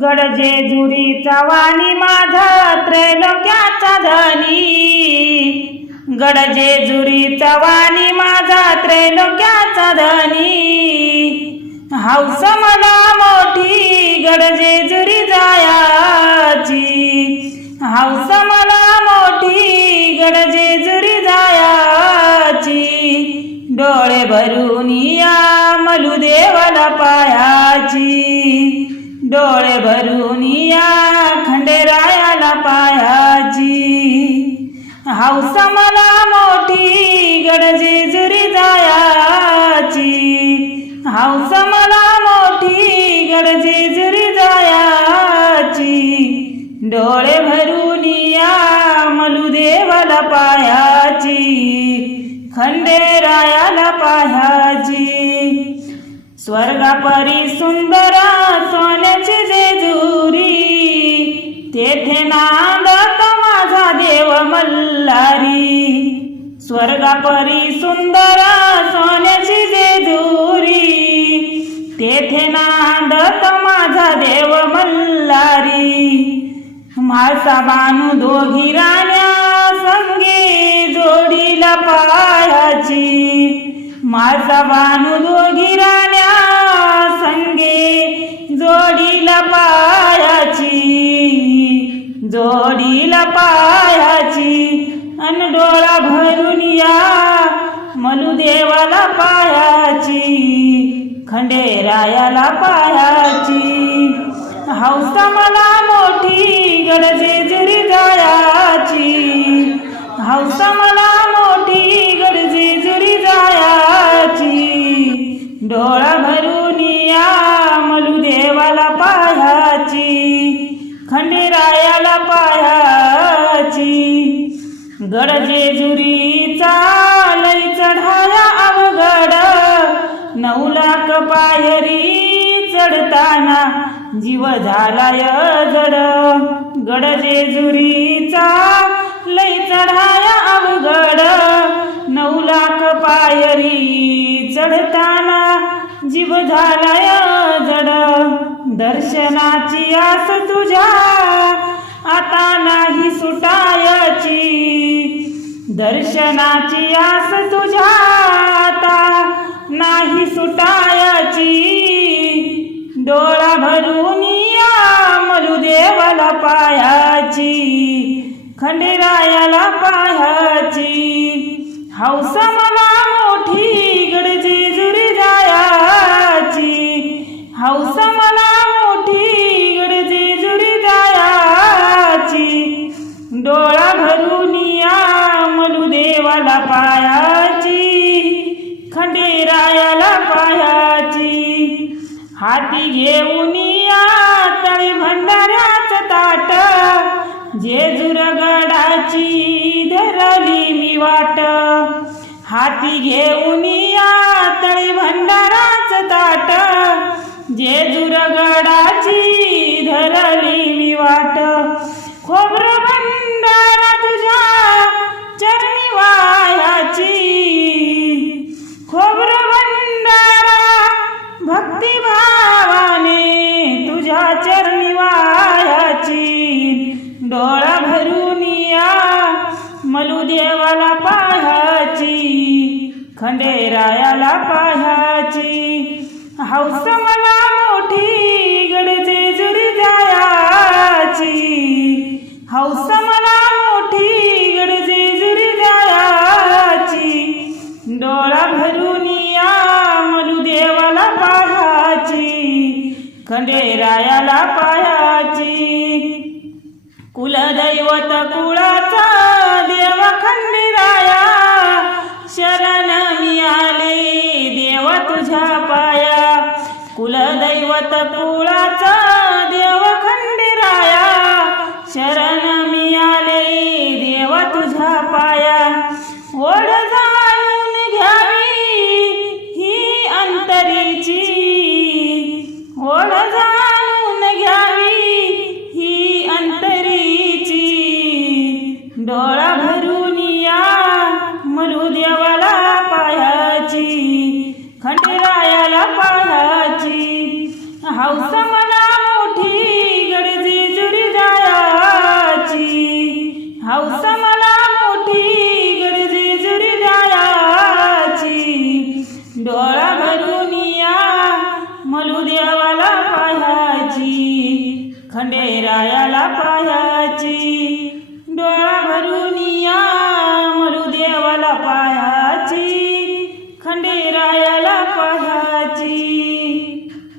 गडजे जुरीचा वाणी माझा त्रैलोक्याचा धनी. गडजे जुरीचा वाणी माझा त्रैलोक्याचा धनी. हौस मला मोठी गडजे जुरी जायाची. हौस मला मोठी गडजे जुरी जायाची. डोळे भरून या मलुदेवाला पायाची. डोळे भरून या खंडेरायाला पायाची. हौस मला मोठी गडजे जुरी जायाची. हौस मला मोठी गडजे जुरी जायाची. डोळे भरून या मलुदेवाला पायाची. खंडेरायाला पायाची. स्वर्गापरी सुंदर परी सुंदर सोन्याची जेजुरी. तेथे नांदत माझा देव मल्हारी. म्हाळसा बानू दोघी राण्या संगे जोडीला पायाची. माझा बानू दोघी राण्या संगे जोडीला पायाची. जोडीला पायाची अन डोळा भरून या मलू देवाला पायाची खंडेरायाला पायाची. हौसा मला मोठी गडजे जुरी जायाची. हौसा मला मोठी गडजे जुरी जायाची. डोळा भरून या मलू देवाला पायाची खंडेरायाला पायाची गडजेजुरी जुरीचा चढाया अवघड. नऊ लाख पायरी चढताना जीव झालाय जड. गडजेजुरीचा लई लय चढाया अवघड. नऊ लाख पायरी चढताना जीव झालाय जड. दर्शनाची आस तुझ्या दर्शनाची आस तुझ्या आता नाही सुटायची. डोळा भरून या मरुदेवाला पायाची खंडेरायाला पायाची. हौस मला हाती घेऊन तळी भंडाऱ्याच ताट. जेजुरगडाची धरली मी वाट. हाती घेऊन तळी भंडाराच ताट. जेजुरगडाची धरली मी वाट. खोबरं देवाला पाहाची खंडेरायाला पाहाची हौस मला मोठी गडजेजुरी जायाची. हौस मला मोठी गडजेजुरी जायाची. डोळा भरून या मलू देवाला पाहाची खंडेरायाला पायाची कुलदैवत कुळाचा खंडेराया शरण मी आले देव तुझ्या पाया. कुलदैवत कुळाचा देव खंडेराया शरण मी आले देव तुझ्या पाया. ओढ देवाला पाहायची खंडेरायाला पाहायची